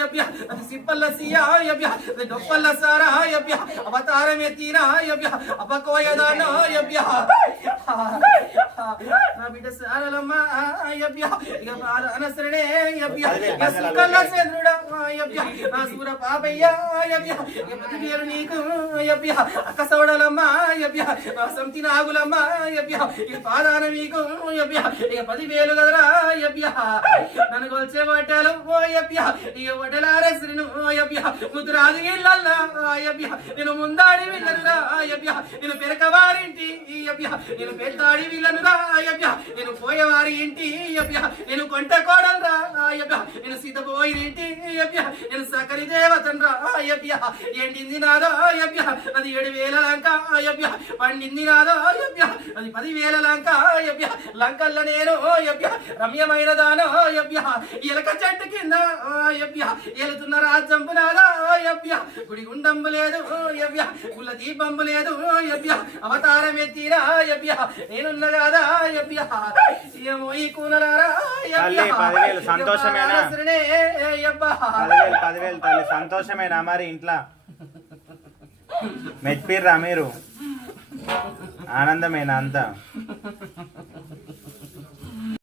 యబ్య అది సిప్పల్ల సియా యబ్య అది డొప్పల్ల సారా యబ్య అవతారం ఎత్తినా యబ్య అపకోయదాన యబ్య నా బిడ్డ సారలమ్మ యబ్య ఇక బాల అనసరణే యబ్య సుకల్ల చంద్రుడా యబ్య నా సూర పాపయ్య యబ్య యమతి పేరు నీకు యబ్య అక్కసోడలమ్మ యబ్య నా సంతి నాగులమ్మ యబ్య ఇక పాదాన మీకు యబ్య ఇక 10,000 కదరా యబ్య నన్ను కొల్చే బట్టలు ఓ యబ్య ఇక వడలారసిరిను యబ్య ముద్రాది ఇళ్ళల్లా యబ్య నేను ముందాడి విల్లనురా యబ్య నేను పెరకవారింటి యబ్య నేను పెద్దాడి విల్లనురా యబ్య నేను పోయేవారి ఇంటి యబ్య నేను కొంట కోడలరా యబ్య నేను సీతపోయింటి యబ్య నేను సకరి దేవతన్రా యబ్య ఎండింది నాదో యబ్య అది 7,000 లంక యబ్య పండింది నాదో యబ్య అది 10,000 లంక యబ్య లంకల్ల నేను యబ్య రమ్యమైన దానో యబ్య ఎలక చెట్టు కింద యబ్య ఏలుతున్న రాజ్యంపు నాదో యబ్య గుడి గుండంబు లేదు యబ్య గుల్ల దీపంబు లేదు యబ్య అవతారం ఎత్తిరా యబ్య నేనున్న కాదా యబ్య ఏమో ఈ కూనలారా యబ్య 10,000 సంతోషమేనా? 10,000 తల్లి సంతోషమేనా? మరి ఇంట్లో మెట్పిర్రా మీరు? ఆనందమేనా అంతా?